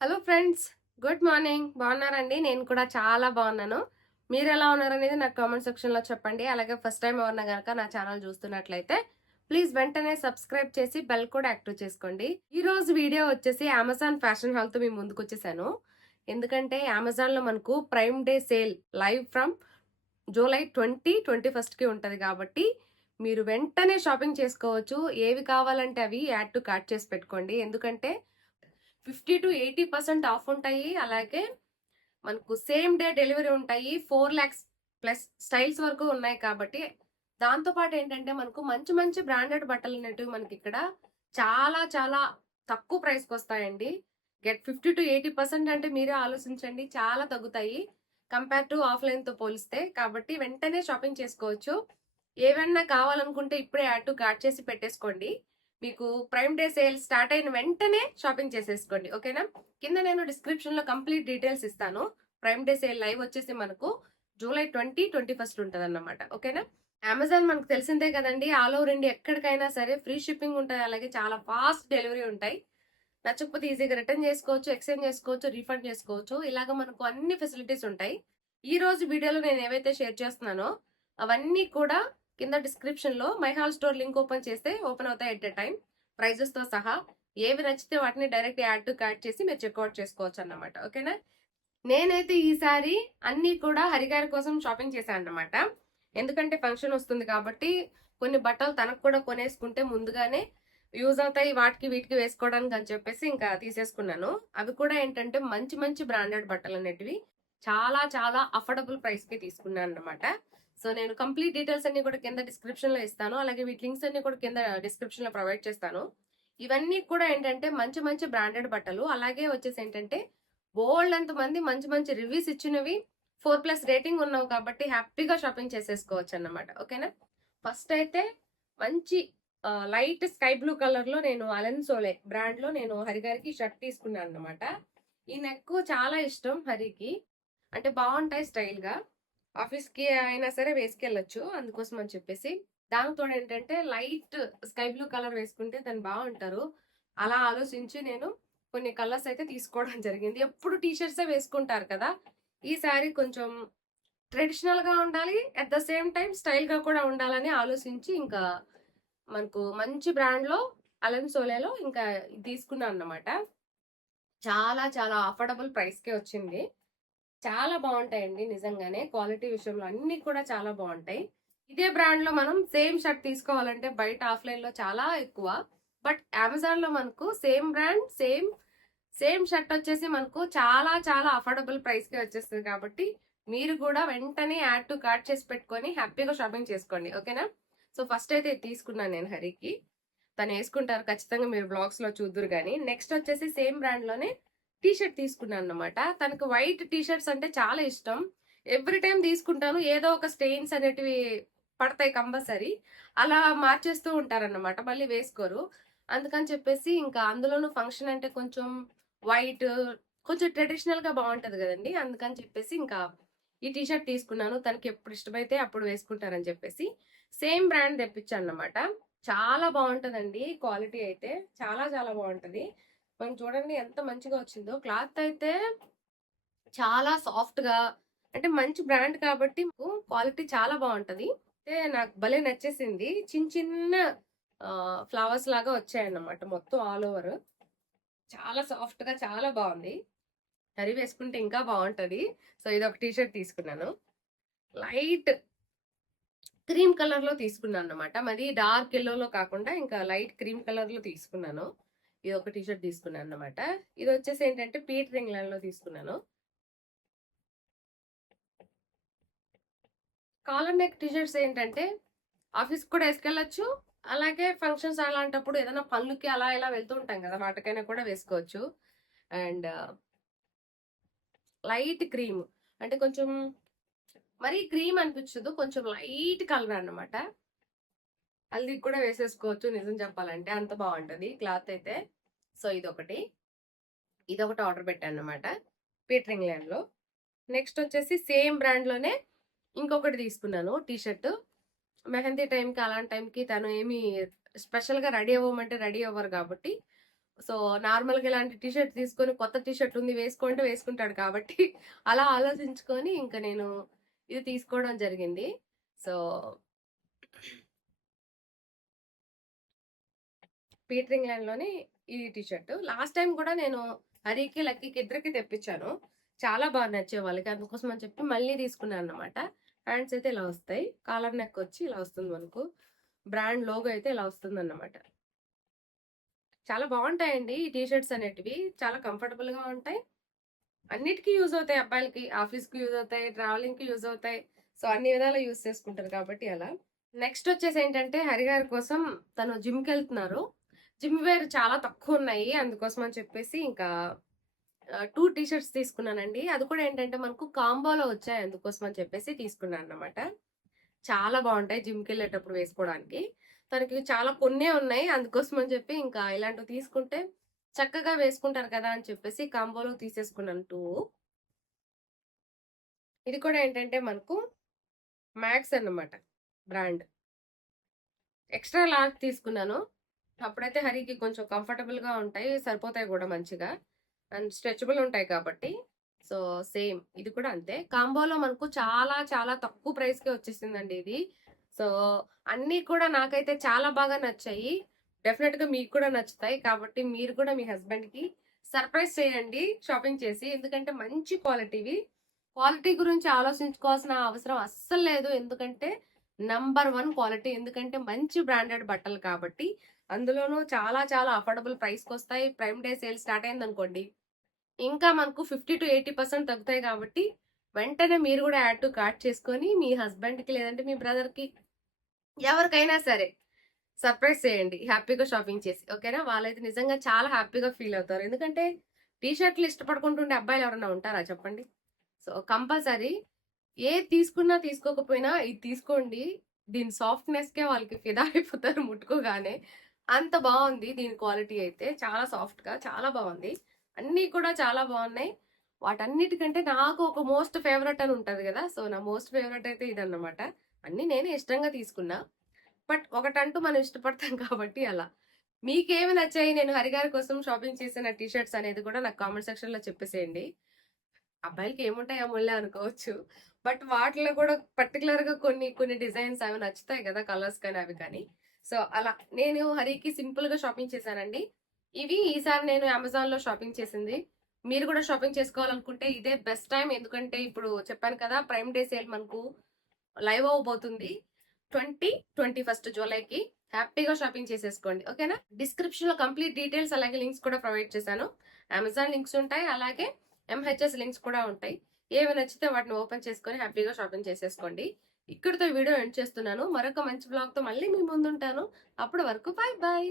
Hello friends, good morning. బాగున్నారండి? నేను కూడా చాలా బాగున్నాను. మీరు ఎలా ఉన్నారనేది నాకు కామెంట్ సెక్షన్లో చెప్పండి. అలాగే ఫస్ట్ టైం ఎవరన్నా కనుక నా ఛానల్ చూస్తున్నట్లయితే ప్లీజ్ వెంటనే సబ్స్క్రైబ్ చేసి బెల్ కూడా యాక్టివ్ చేసుకోండి. ఈ రోజు వీడియో వచ్చేసి అమెజాన్ ఫ్యాషన్ హాల్తో మీ ముందుకు వచ్చేసాను. ఎందుకంటే అమెజాన్లో మనకు prime day sale live from July 21కి ఉంటుంది కాబట్టి మీరు వెంటనే షాపింగ్ చేసుకోవచ్చు. ఏవి కావాలంటే అవి యాడ్ టు కార్ట్ చేసి పెట్టుకోండి. ఎందుకంటే 50 to 80% ఆఫ్ ఉంటాయి. అలాగే మనకు సేమ్ డే డెలివరీ ఉంటాయి. 4 lakhs ప్లస్ స్టైల్స్ వరకు ఉన్నాయి కాబట్టి దాంతో పాటు ఏంటంటే మనకు మంచి మంచి బ్రాండెడ్ బట్టలు అనేటివి మనకి ఇక్కడ చాలా చాలా తక్కువ ప్రైస్కి వస్తాయండి. 50 to 80% అంటే మీరే ఆలోచించండి, చాలా తగ్గుతాయి కంపేర్ టు ఆఫ్లైన్ తో పోలిస్తే. కాబట్టి వెంటనే షాపింగ్ చేసుకోవచ్చు. ఏవన్నా కావాలనుకుంటే ఇప్పుడే యాడ్ టు కార్ట్ చేసి పెట్టేసుకోండి. మీకు ప్రైమ్ డే సేల్ స్టార్ట్ అయిన వెంటనే షాపింగ్ చేసేసుకోండి, ఓకేనా? కింద నేను డిస్క్రిప్షన్ లో కంప్లీట్ డీటెయిల్స్ ఇస్తాను. ప్రైమ్ డే సేల్ లైవ్ వచ్చేసి మనకు జూలై 21 ఉంటుంది అన్నమాట, ఓకేనా? అమెజాన్ మనకు తెలిసిందే కదండి, ఆల్ ఓవర్ ఇండియా ఎక్కడికైనా సరే ఫ్రీ షిప్పింగ్ ఉంటుంది. అలాగే చాలా ఫాస్ట్ డెలివరీ ఉంటాయి. నచ్చకపోతే ఈజీగా రిటర్న్ చేసుకోవచ్చు, ఎక్స్చేంజ్ చేసుకోవచ్చు, రీఫండ్ చేసుకోవచ్చు. ఇలాగ మనకు అన్ని ఫెసిలిటీస్ ఉంటాయి. ఈ రోజు వీడియోలో నేను ఏవైతే షేర్ చేస్తున్నానో అవన్నీ కూడా కింద డిస్క్రిప్షన్ లో my hall store link open చేస్తే ఓపెన్ అవుతాయి ఎట్ ఎ టైం, ప్రైజెస్ తో సహా. ఏవి నచ్చితే వాటిని డైరెక్ట్ యాడ్ టు కార్ట్ చేసి మీరు చెక్అవుట్ చేసుకోవచ్చు అన్నమాట, ఓకేనా? నేనైతే ఈసారి అన్ని కూడా హరిగారి కోసం షాపింగ్ చేశాను అన్నమాట. ఎందుకంటే ఫంక్షన్ వస్తుంది కాబట్టి కొన్ని బట్టలు తనకు కూడా కొనేసుకుంటే ముందుగానే యూజ్ అవుతాయి వాటికి వీటికి వేసుకోవడానికి అని చెప్పేసి ఇంకా తీసేసుకున్నాను. అవి కూడా ఏంటంటే మంచి మంచి బ్రాండెడ్ బట్టలు అనేటివి చాలా చాలా అఫోర్డబుల్ ప్రైస్ కి తీసుకున్నాను అనమాట. సో నేను కంప్లీట్ డీటెయిల్స్ అన్ని కూడా కింద డిస్క్రిప్షన్ లో ఇస్తాను. అలాగే వీటి లింక్స్ అన్ని కూడా కింద డిస్క్రిప్షన్ లో ప్రొవైడ్ చేస్తాను. ఇవన్నీ కూడా ఏంటంటే మంచి మంచి బ్రాండెడ్ బట్టలు. అలాగే వచ్చేసి ఏంటంటే బోల్డ్ అంత మంది మంచి మంచి రివ్యూస్ ఇచ్చినవి, 4+ రేటింగ్ ఉన్నావు కాబట్టి హ్యాపీగా షాపింగ్ చేసేసుకోవచ్చు అన్నమాట, ఓకేనా? ఫస్ట్ అయితే మంచి లైట్ స్కై బ్లూ కలర్ లో నేను అలెన్ సోలే బ్రాండ్ లో నేను హరి గారికి షర్ట్ తీసుకున్నాను అనమాట. ఈ నెక్ చాలా ఇష్టం హరికి, అంటే బాగుంటాయి స్టైల్ గా, ఆఫీస్ కి అయినా సరే వేసుకెళ్ళొచ్చు. అందుకోసం అని చెప్పేసి దానితో ఏంటంటే లైట్ స్కై బ్లూ కలర్ వేసుకుంటే దాన్ని బాగుంటారు. అలా ఆలోచించి నేను కొన్ని కలర్స్ అయితే తీసుకోవడం జరిగింది. ఎప్పుడు టీషర్ట్సే వేసుకుంటారు కదా, ఈసారి కొంచెం ట్రెడిషనల్ గా ఉండాలి, at the same time style గా కూడా ఉండాలని ఆలోచించి ఇంకా మనకు మంచి బ్రాండ్ లో అలెన్ సోలేలో ఇంకా తీసుకున్నాను అన్నమాట. చాలా చాలా అఫోర్డబుల్ ప్రైస్ కే వచ్చింది. చాలా బాగుంటాయండి నిజంగానే, క్వాలిటీ విషయంలో అన్ని కూడా చాలా బాగుంటాయి. ఇదే బ్రాండ్ లో మనం సేమ్ షర్ట్ తీసుకోవాలంటే బయట ఆఫ్లైన్ లో చాలా ఎక్కువ. బట్ అమెజాన్ లో మనకు same brand same same shirt వచ్చేసి మనకు చాలా చాలా అఫోర్డబుల్ ప్రైస్ కి వచ్చేస్తుంది. కాబట్టి మీరు కూడా వెంటనే యాడ్ టు కార్ట్ చేసి పెట్టుకొని హ్యాపీగా షాపింగ్ చేసుకోండి, ఓకేనా? సో ఫస్ట్ అయితే ఇది తీసుకున్నాను నేను హరికి. తను వేసుకుంటారు ఖచ్చితంగా, మీరు బ్లాగ్స్ లో చూద్దరు కానీ. నెక్స్ట్ వచ్చేసి సేమ్ బ్రాండ్ లోనే టీ షర్ట్ తీసుకున్నాను అనమాట. తనకు వైట్ టీ షర్ట్స్ అంటే చాలా ఇష్టం. ఎవ్రీ టైం తీసుకుంటాను, ఏదో ఒక స్టెయిన్స్ అనేటివి పడతాయి కంపల్సరీ. అలా మార్చేస్తూ ఉంటారన్నమాట, మళ్ళీ వేసుకోరు. అందుకని చెప్పేసి ఇంకా అందులోనూ ఫంక్షన్ అంటే కొంచెం వైట్, కొంచెం ట్రెడిషనల్ గా బాగుంటది కదండి. అందుకని చెప్పేసి ఇంకా ఈ టీ షర్ట్ తీసుకున్నాను. తనకి ఎప్పుడు ఇష్టమైతే అప్పుడు వేసుకుంటారని చెప్పేసి సేమ్ బ్రాండ్ తెప్పించాను అన్నమాట. చాలా బాగుంటదండి క్వాలిటీ అయితే, చాలా చాలా బాగుంటది. మనం చూడండి ఎంత మంచిగా వచ్చిందో. క్లాత్ అయితే చాలా సాఫ్ట్ గా, అంటే మంచి బ్రాండ్ కాబట్టి క్వాలిటీ చాలా బాగుంటది. అయితే నాకు భలే నచ్చేసింది. చిన్న చిన్న ఫ్లవర్స్ లాగా వచ్చాయన్నమాట మొత్తం ఆల్ ఓవర్. చాలా సాఫ్ట్ గా చాలా బాగుంది. కర్రీ వేసుకుంటే ఇంకా బాగుంటది. సో ఇది ఒక టీ షర్ట్ తీసుకున్నాను. లైట్ క్రీమ్ కలర్ లో తీసుకున్నాను అనమాట. మరి డార్క్ ఎల్లోలో కాకుండా ఇంకా లైట్ క్రీమ్ కలర్ లో తీసుకున్నాను. ఇది ఒక టీ షర్ట్ తీసుకున్నాను అనమాట. ఇది వచ్చేసి ఏంటంటే పీటర్ ఇంగ్లాండ్ లో తీసుకున్నాను. కాలర్ నెక్ టీ షర్ట్స్ ఏంటంటే ఆఫీస్ కూడా వేసుకెళ్ళచ్చు. అలాగే ఫంక్షన్స్ అలాంటప్పుడు ఏదైనా పనులకి అలా ఇలా వెళ్తూ ఉంటాం కదా, వాటికైనా కూడా వేసుకోవచ్చు. అండ్ లైట్ క్రీమ్, అంటే కొంచెం మరీ క్రీమ్ అనిపించదు, కొంచెం లైట్ కలర్ అన్నమాట. హల్దీకి కూడా వేసేసుకోవచ్చు నిజం చెప్పాలంటే, అంత బాగుంటది క్లాత్ అయితే. సో ఇదొకటి ఆర్డర్ పెట్టాను అనమాట పీటర్ ఇంగ్లాండ్ లో. నెక్స్ట్ వచ్చేసి సేమ్ బ్రాండ్ లోనే ఇంకొకటి తీసుకున్నాను టీ షర్ట్. మెహందీ టైంకి అలాంటి టైంకి తను ఏమి స్పెషల్ గా రెడీ అవ్వమంటే రెడీ అవ్వరు కాబట్టి సో నార్మల్గా ఇలాంటి టీ షర్ట్ తీసుకొని కొత్త టీ షర్ట్ ఉంది వేసుకుంటే వేసుకుంటాడు కాబట్టి అలా ఆలోచించుకొని ఇంకా నేను ఇది తీసుకోవడం జరిగింది. సో పీటర్ ఇంగ్లాండ్‌లోని ఈ టీ షర్ట్. లాస్ట్ టైమ్ కూడా నేను హరికి, లక్కీకి ఇద్దరికి తెప్పించాను. చాలా బాగా నచ్చాయి వాళ్ళకి. అందుకోసం అని చెప్పి మళ్ళీ తీసుకున్నానన్నమాట. హ్యాండ్స్ అయితే ఇలా వస్తాయి. కాలర్ నెక్ వచ్చి ఇలా వస్తుంది మనకు. బ్రాండ్ లోగో అయితే ఇలా వస్తుందన్నమాట. చాలా బాగుంటాయండి ఈ టీ షర్ట్స్ అనేటివి. చాలా కంఫర్టబుల్‌గా ఉంటాయి. అన్నిటికీ యూజ్ అవుతాయి అబ్బాయిలకి. ఆఫీస్‌కి యూజ్ అవుతాయి, ట్రావెలింగ్‌కి యూజ్ అవుతాయి. సో, అన్ని విధాలా యూజ్ చేసుకుంటారు కాబట్టి అలా. నెక్స్ట్ వచ్చేసి ఏంటంటే హరి గారి కోసం తను జిమ్‌కెళ్తున్నారు. జిమ్ వేర్ చాలా తక్కువున్నాయి. అందుకోసం అని చెప్పేసి ఇంకా 2 టీ షర్ట్స్ తీసుకున్నానండి. అది కూడా ఏంటంటే మనకు కాంబోలో వచ్చాయి. అందుకోసం అని చెప్పేసి తీసుకున్నానన్నమాట. చాలా బావుంటాయి జిమ్‌కెళ్ళేటప్పుడు వేసుకోవడానికి. తనకి చాలా కొన్నే ఉన్నాయి. అందుకోసం అని చెప్పి ఇంకా ఇలాంటివి తీసుకుంటే చక్కగా వేసుకుంటారు కదా అని చెప్పేసి కాంబోలో తీసేసుకున్నాను 2. ఇది కూడా ఏంటంటే మనకు మ్యాక్స్ అన్నమాట బ్రాండ్. ఎక్స్‌ట్రా లార్జ్ తీసుకున్నాను. అప్పుడైతే హరికి కొంచెం కంఫర్టబుల్‌గా ఉంటాయి. సరిపోతాయి కూడా మంచిగా. అండ్ స్ట్రెచబుల్ ఉంటాయి కాబట్టి. సో, సేమ్ ఇది కూడా అంతే. కాంబోలో మనకు చాలా చాలా తక్కువ ప్రైస్‌కే వచ్చేసిందండి ఇది. సో, అన్నీ కూడా నాకైతే చాలా బాగా నచ్చాయి. డెఫినెట్‌గా మీకు కూడా నచ్చుతాయి. కాబట్టి మీరు కూడా మీ హస్బెండ్‌కి సర్ప్రైజ్ చేయండి షాపింగ్ చేసి. ఎందుకంటే మంచి క్వాలిటీవి. క్వాలిటీ గురించి ఆలోచించుకోవాల్సిన అవసరం అస్సలు లేదు. ఎందుకంటే నంబర్ 1 క్వాలిటీ. ఎందుకంటే మంచి బ్రాండెడ్ బట్టలు కాబట్టి. అందులోనూ చాలా చాలా అఫోర్డబుల్ ప్రైస్‌కొస్తాయి. ప్రైమ్ డే సేల్ స్టార్ట్ అయిందనుకోండి, ఇంకా మనకు 50-80% తగ్గుతాయి కాబట్టి, వెంటనే మీరు కూడా యాడ్ టు కార్ట్ చేసుకొని మీ హస్బెండ్‌కి లేదంటే మీ బ్రదర్‌కి ఎవరికైనా సరే సర్ప్రైజ్ చేయండి. హ్యాపీగా షాపింగ్ చేసి. ఓకేనా? వాళ్ళైతే నిజంగా చాలా హ్యాపీగా ఫీల్ అవుతారు. ఎందుకంటే టీ షర్ట్‌లు ఇష్టపడుకుంటుండే అబ్బాయిలు ఎవరైనా ఉంటారా చెప్పండి? సో, కంపల్సరీ ఏది తీసుకున్నా తీసుకోకపోయినా ఇది తీసుకోండి. దీని సాఫ్ట్‌నెస్‌కే వాళ్ళకి ఫిదా అయిపోతారు ముట్టుకోగానే. అంత బావుంది దీని క్వాలిటీ అయితే. చాలా సాఫ్ట్‌గా చాలా బావుంది. అన్నీ కూడా చాలా బావున్నాయి. వాటన్నిటికంటే నాకు ఒక మోస్ట్ ఫేవరెట్ అని ఉంటది గదా! సో, నా మోస్ట్ ఫేవరెట్ అయితే ఇదన్నమాట. అన్నీ నేనే ఇష్టంగా తీసుకున్నా. బట్ ఒకటంటూ మనం ఇష్టపడతాం కాబట్టి అలా. మీకేమి నచ్చాయి? నేను హరిగారి కోసం షాపింగ్ చేసిన టీ షర్ట్స్ అనేది కూడా నాకు కామెంట్ సెక్షన్‌లో చెప్పేసేయండి. అబ్బాయిలకి ఏముంటాయి అమూల్య అనుకోవచ్చు. బట్ వాటిలో కూడా పర్టిక్యులర్‌గా కొన్ని కొన్ని డిజైన్స్ అవి నచ్చుతాయి కదా! కలర్స్ కానీ అవి కానీ. సో, అలా నేను హరికి సింపుల్‌గా షాపింగ్ చేశానండి. ఇవి ఈసారి నేను అమెజాన్‌లో షాపింగ్ చేసింది. మీరు కూడా షాపింగ్ చేసుకోవాలనుకుంటే ఇదే బెస్ట్ టైమ్. ఎందుకంటే ఇప్పుడు చెప్పాను కదా! ప్రైమ్ డే సేల్ మనకు లైవ్ అవ్వబోతుంది. 21 జూలైకి. హ్యాపీగా షాపింగ్ చేసేసుకోండి. ఓకేనా? డిస్క్రిప్షన్‌లో కంప్లీట్ డీటెయిల్స్ అలాగే లింక్స్ కూడా ప్రొవైడ్ చేశాను. అమెజాన్ లింక్స్ ఉంటాయి. అలాగే ఎంహెచ్ఎస్ లింక్స్ కూడా ఉంటాయి. ఏవి నచ్చితే వాటిని ఓపెన్ చేసుకొని హ్యాపీగా షాపింగ్ చేసేసుకోండి. ఇక్కడితో వీడియో ఎండ్ చేస్తున్నాను. మరొక మంచి బ్లాగ్‌తో మళ్ళీ మీ ముందుంటాను. అప్పటి వరకు బాయ్ బాయ్.